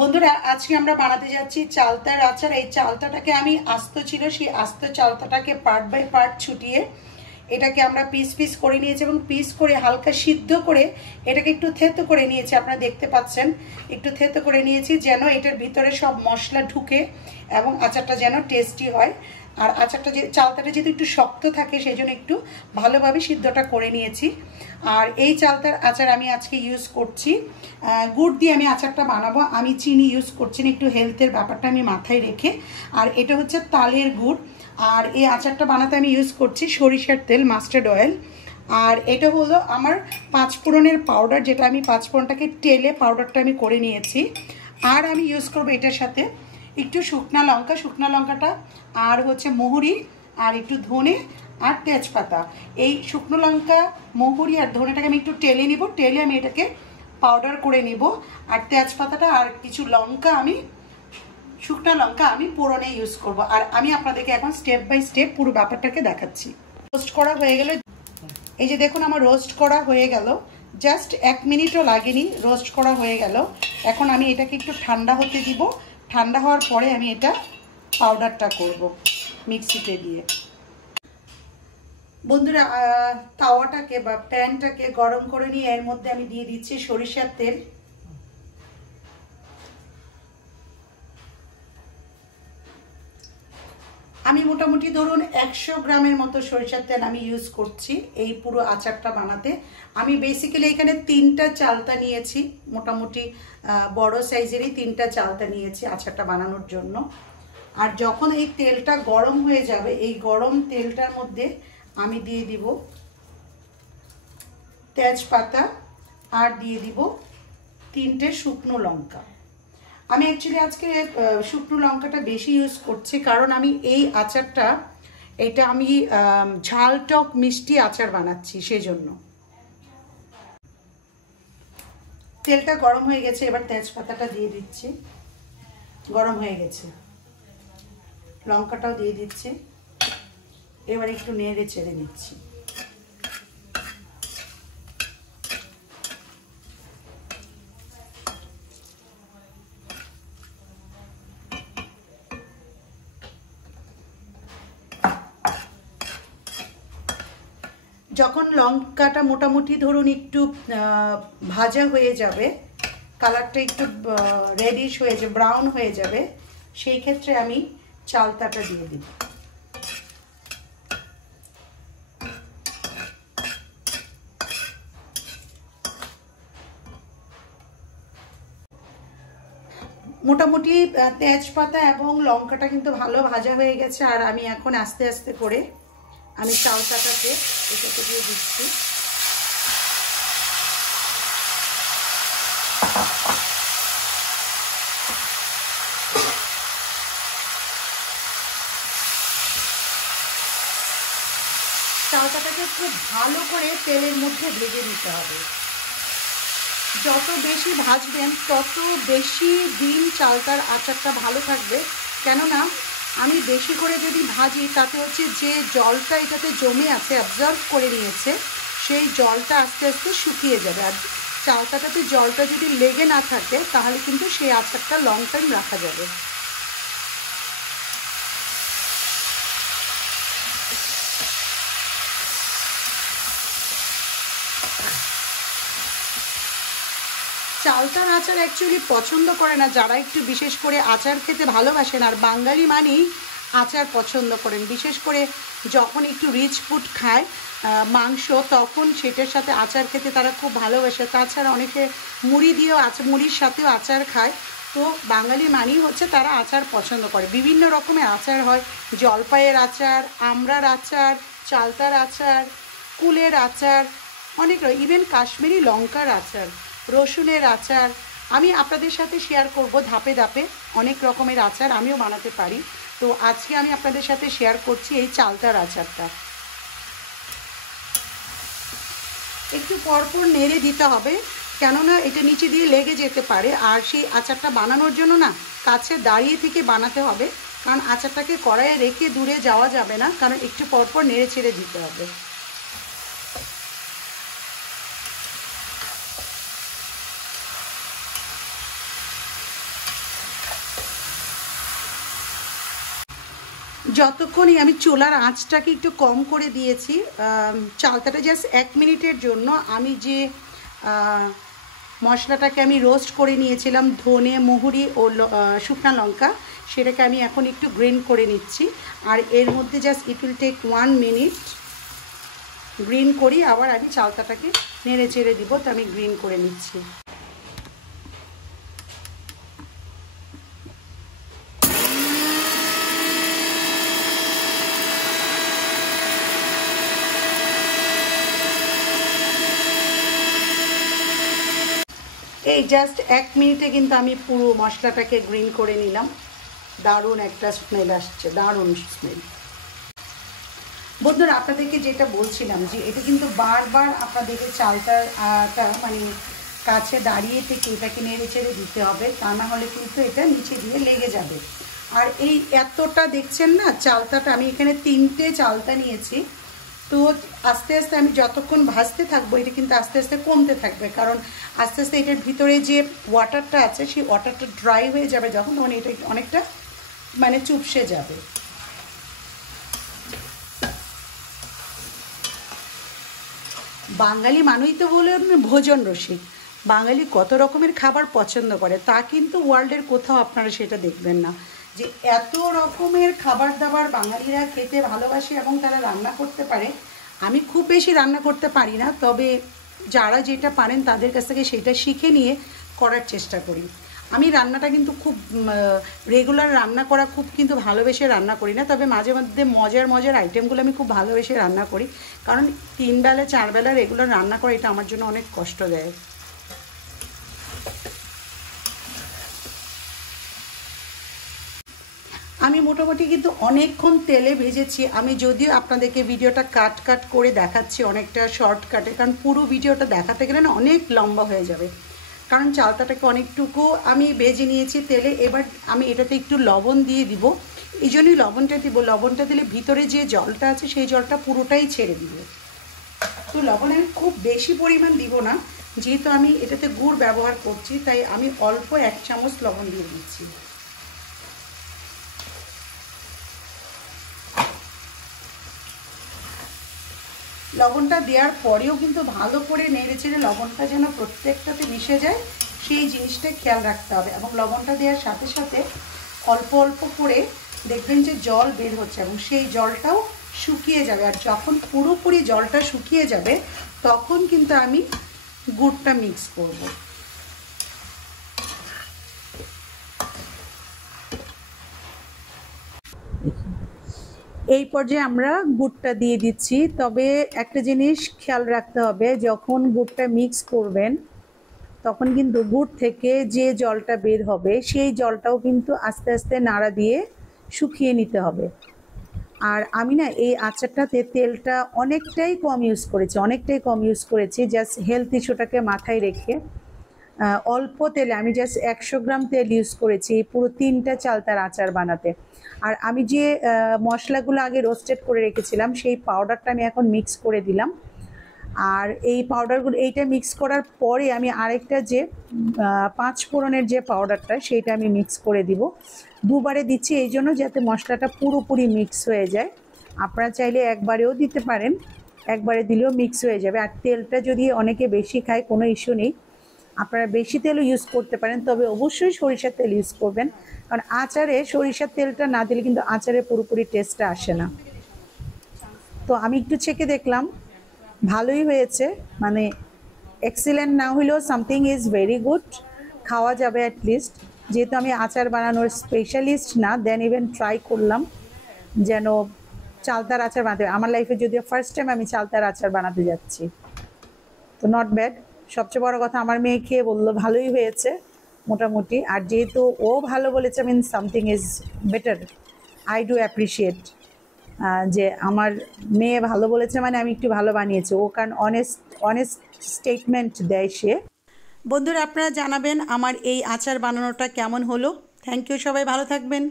বন্ধুরা আজকে আমরা বানাতে যাচ্ছি চালতার আচার। এই চালতাটাকে আমি আস্ত ছিল সেই আস্ত চালতাটাকে পার্ট বাই পার্ট ছুটিয়ে এটাকে আমরা পিস পিস করে নিয়েছি এবং পিস করে হালকা সিদ্ধ করে এটাকে একটু থেতো করে নিয়েছি। আপনারা দেখতে পাচ্ছেন একটু থেতো করে নিয়েছি যেন এটার ভিতরে সব মশলা ঢুকে এবং আচারটা যেন টেস্টি হয়। আর আচারটা যে চালতাটা যেহেতু একটু শক্ত থাকে সেই জন্য একটু ভালোভাবে সিদ্ধটা করে নিয়েছি। আর এই চালতার আচার আমি আজকে ইউজ করছি গুড় দিয়ে আমি আচারটা বানাবো। আমি চিনি ইউজ করছি না, একটু হেলথের ব্যাপারটা আমি মাথায় রেখে। আর এটা হচ্ছে তালের গুড়। আর এই আচারটা বানাতে আমি ইউজ করছি সরিষার তেল, মাস্টার্ড অয়েল। আর এটা হলো আমার পাঁচফোড়নের পাউডার, যেটা আমি পাঁচফোড়নটাকে টেলে পাউডারটা আমি করে নিয়েছি। আর আমি ইউজ করবো এটার সাথে একটু শুকনা লঙ্কাটা, আর হচ্ছে মহুরি, আর একটু ধনে আর তেজপাতা। এই শুকনো লঙ্কা, মহুরি আর ধনেটাকে আমি একটু টেলে নিব, টেলে আমি এটাকে পাউডার করে নিব। আর তেজপাতাটা আর কিছু লঙ্কা আমি শুকনো লঙ্কা আমি পোড়নে ইউজ করব। আর আমি আপনাদেরকে এখন স্টেপ বাই স্টেপ পুরো ব্যাপারটাকে দেখাচ্ছি। রোস্ট করা হয়ে গেল, এই যে দেখুন আমার রোস্ট করা হয়ে গেল, জাস্ট 1 মিনিটও লাগেনি, রোস্ট করা হয়ে গেল। এখন আমি এটাকে একটু ঠান্ডা হতে দিব। ঠান্ডা হওয়ার পরে আমি এটা পাউডারটা করব মিক্সিতে দিয়ে। বন্ধুরা তাওয়াটাকে বা প্যানটাকে গরম করে নিয়ে এর মধ্যে আমি দিয়ে দিচ্ছি সরিষার তেল। আমি মোটামুটি ধরুন 100 গ্রামের মতো সরিষার তেল আমি ইউজ করছি এই পুরো আচারটা বানাতে। আমি বেসিক্যালি এখানে 3টা চালতা নিয়েছি, মোটামুটি বড় সাইজেরই 3টা চালতা নিয়েছি আচারটা বানানোর জন্য। আর যখন এই তেলটা গরম হয়ে যাবে, এই গরম তেলটার মধ্যে আমি দিয়ে দিব তেজপাতা আর দিয়ে দিব 3টে শুকনো লঙ্কা। আমি অ্যাকচুয়ালি আজকে শুকনো লঙ্কাটা বেশি ইউজ করছি কারণ আমি এই আচারটা এটা আমি ঝাল টক মিষ্টি আচার বানাচ্ছি সেজন্য। তেলটা গরম হয়ে গেছে, এবার তেজপাতাটা দিয়ে দিচ্ছি, গরম হয়ে গেছে। লঙ্কাটাও দিয়ে দিচ্ছি, এবার একটু নেড়ে চেড়ে নিচ্ছি। যখন লঙ্কাটা মোটামুটি ধরুন একটু ভাজা হয়ে যাবে, কালারটা একটু রেডিশ হয়ে যাবে, ব্রাউন হয়ে যাবে, সেই ক্ষেত্রে আমি চালতাটা দিয়ে দিব। মোটামুটি তেজপাতা এবং লঙ্কাটা কিন্তু ভালো ভাজা হয়ে গেছে। আর আমি এখন আস্তে আস্তে করে আমি চালতাটাকে এটাকে দিয়ে দিচ্ছি। চালতাটাকে খুব ভালো করে তেলের মধ্যে ভেজে নিতে হবে। যত বেশি ভাজবেন তত বেশি দিন চালতার আচারটা ভালো থাকবে। কেননা আমি বেশি করে যদি ভাজি তাতে হচ্ছে যে জলটা এটাতে জমে আছে, অ্যাবজর্ব করে নিয়েছে, সেই জলটা আস্তে আস্তে শুকিয়ে যাবে। আর চালতাটাতে জলটা যদি লেগে না থাকে তাহলে কিন্তু সেই আচারটা লং টাইম রাখা যাবে। চালতার আচার অ্যাকচুয়ালি পছন্দ করে না যারা একটু বিশেষ করে আচার খেতে ভালোবাসেন। আর বাঙালি মানেই আচার পছন্দ করেন, বিশেষ করে যখন একটু রিচ ফুড খায় মাংস, তখন সেটার সাথে আচার খেতে তারা খুব ভালোবাসে। তাছাড়া অনেকে মুড়ি দিয়েও মুড়ির সাথেও আচার খায়। তো বাঙালি মানেই হচ্ছে তারা আচার পছন্দ করে। বিভিন্ন রকমের আচার হয়, জলপাইয়ের আচার, আমড়ার আচার, চালতার আচার, কুলের আচার, অনেক, ইভেন কাশ্মীরি লঙ্কার আচার, রসুনের আচার। আমি আপনাদের সাথে শেয়ার করব ধাপে ধাপে অনেক রকমের আচার আমিও বানাতে পারি। তো আজকে আমি আপনাদের সাথে শেয়ার করছি এই চালতার আচারটা। একটু পরপর নেড়ে দিতে হবে, কেননা এটা নিচে দিয়ে লেগে যেতে পারে। আর সেই আচারটা বানানোর জন্য না কাছে দাঁড়িয়ে থেকে বানাতে হবে, কারণ আচারটাকে কড়াইয়ে রেখে দূরে যাওয়া যাবে না, কারণ একটু পরপর নেড়ে ছেড়ে দিতে হবে। যতক্ষণই আমি চুলার আঁচটাকে একটু কম করে দিয়েছি, চালতাটা জাস্ট 1 মিনিটের জন্য আমি যে মশলাটাকে আমি রোস্ট করে নিয়েছিলাম, ধনে, মহুরি ও শুকনো লঙ্কা, সেটাকে আমি এখন একটু গ্রেন করে নিচ্ছি। আর এর মধ্যে just it will take 1 minute গ্রিন করি, আবার আমি চালতাটাকে নেড়ে চেড়ে দিব। তো আমি গ্রিন করে নিচ্ছি। এই জাস্ট 1 মিনিটে কিন্তু আমি পুরো মশলাটাকে গ্রিন করে নিলাম। দারুণ একটা স্মেল আসছে, দারুণ স্মেল। বন্ধুরা, আপনাদেরকে যেটা বলছিলাম যে এটা কিন্তু বারবার আপনাদেরকে চালটাটা মানে কাছে দাঁড়িয়ে থেকে এটাকে নেড়ে চেড়ে দিতে হবে, তা না হলে কিন্তু এটা নিচে দিয়ে লেগে যাবে। আর এই এতটা দেখছেন না চালতাটা, আমি এখানে 3টে চালতা নিয়েছি। তো আস্তে আস্তে আমি যতক্ষণ ভাজতে থাকবো এটা কিন্তু আস্তে আস্তে কমতে থাকবে, কারণ আস্তে আস্তে এটার ভিতরে যে ওয়াটারটা আছে সেই ওয়াটারটা ড্রাই হয়ে যাবে যখন, তখন এটা অনেকটা মানে চুপসে যাবে। বাঙালি মানুষই তো বলে ভোজন রসিক, বাঙালি কত রকমের খাবার পছন্দ করে, তা কিন্তু ওয়ার্ল্ডের কোথাও আপনারা সেটা দেখবেন না যে এত রকমের খাবার দাবার বাঙালিরা খেতে ভালোবাসে এবং তারা রান্না করতে পারে। আমি খুব বেশি রান্না করতে পারি না, তবে যারা যেটা পারেন তাদের কাছ থেকে সেটা শিখে নিয়ে করার চেষ্টা করি। আমি রান্নাটা কিন্তু খুব রেগুলার রান্না করা খুব কিন্তু ভালোবেসে রান্না করি না, তবে মাঝে মধ্যে মজার মজার আইটেমগুলো আমি খুব ভালোবেসে রান্না করি, কারণ 3 বেলা 4 বেলা রেগুলার রান্না করা এটা আমার জন্য অনেক কষ্ট দেয়। আমি মোটামুটি কিন্তু অনেকক্ষণ তেলে ভেজেছি। আমি যদিও আপনাদেরকে ভিডিওটা কাট করে দেখাচ্ছি অনেকটা শর্টকাটে, কারণ পুরো ভিডিওটা দেখাতে গেলে না অনেক লম্বা হয়ে যাবে, কারণ চালতাটাকে অনেকটুকু আমি ভেজে নিয়েছি তেলে। এবার আমি এটাতে একটু লবণ দিয়ে দিব, এই জন্যই লবণটা দিব। লবণটা দিলে ভিতরে যে জলটা আছে সেই জলটা পুরোটাই ছেড়ে দিব। তো লবণ আমি খুব বেশি পরিমাণ দিব না, যেহেতু আমি এটাতে গুড় ব্যবহার করছি, তাই আমি অল্প 1 চামচ লবণ দিয়ে দিচ্ছি। লবণটা দেওয়ার পরেও কিন্তু ভালো করে নেড়ে চেড়ে লবণটা যেন প্রত্যেকটাতে মিশে যায় সেই জিনিসটা খেয়াল রাখতে হবে। এবং লবণটা দেওয়ার সাথে সাথে অল্প অল্প করে দেখবেন যে জল বের হচ্ছে এবং সেই জলটাও শুকিয়ে যাবে। আর যখন পুরোপুরি জলটা শুকিয়ে যাবে তখন কিন্তু আমি গুড়টা মিক্স করব। এই পর্যায়ে আমরা গুড়টা দিয়ে দিচ্ছি। তবে একটা জিনিস খেয়াল রাখতে হবে, যখন গুড়টা মিক্স করবেন তখন কিন্তু গুড় থেকে যে জলটা বের হবে সেই জলটাও কিন্তু আস্তে আস্তে নাড়া দিয়ে শুকিয়ে নিতে হবে। আর আমি না এই আচারটাতে তেলটা অনেকটাই কম ইউজ করেছি, জাস্ট হেলথ ইস্যুটাকে মাথায় রেখে অল্প তেলে আমি জাস্ট 100 গ্রাম তেল ইউজ করেছি পুরো 3টা চালতার আচার বানাতে। আর আমি যে মশলাগুলো আগে রোস্টেড করে রেখেছিলাম সেই পাউডারটা আমি এখন মিক্স করে দিলাম। আর এই পাউডারগুলো এইটা মিক্স করার পরে আমি আরেকটা যে 5 ফোড়নের যে পাউডারটা সেইটা আমি মিক্স করে দিব। দুবারে দিচ্ছি এই জন্য যাতে মশলাটা পুরোপুরি মিক্স হয়ে যায়। আপনারা চাইলে একবারেও দিতে পারেন, একবারে দিলেও মিক্স হয়ে যাবে। আর তেলটা যদি অনেকে বেশি খায় কোনো ইস্যু নেই, আপনারা বেশি তেলও ইউজ করতে পারেন, তবে অবশ্যই সরিষার তেল ইউজ করবেন, কারণ আচারে সরিষার তেলটা না দিলে কিন্তু আচারে পুরোপুরি টেস্টটা আসে না। তো আমি একটু চেখে দেখলাম, ভালোই হয়েছে, মানে এক্সিলেন্ট না হলেও সামথিং ইজ ভেরি গুড, খাওয়া যাবে অ্যাটলিস্ট। যেহেতু আমি আচার বানানোর স্পেশালিস্ট না, দেন ইভেন ট্রাই করলাম যেন চালতার আচার বানাতে। আমার লাইফে যদিও ফার্স্ট টাইম আমি চালতার আচার বানাতে যাচ্ছি, তো নট ব্যাড। সবচেয়ে বড় কথা আমার মেয়ে খেয়ে বললো ভালোই হয়েছে মোটামুটি। আর যেহেতু ও ভালো বলেছে mean something is better. I do appreciate যে আমার মেয়ে ভালো বলেছে মানে আমি একটু ভালো বানিয়েছি, ও কারণ অনেস্ট স্টেটমেন্ট দেয় সে। বন্ধুরা, আপনারা জানাবেন আমার এই আচার বানানোটা কেমন হলো। থ্যাংক ইউ, সবাই ভালো থাকবেন।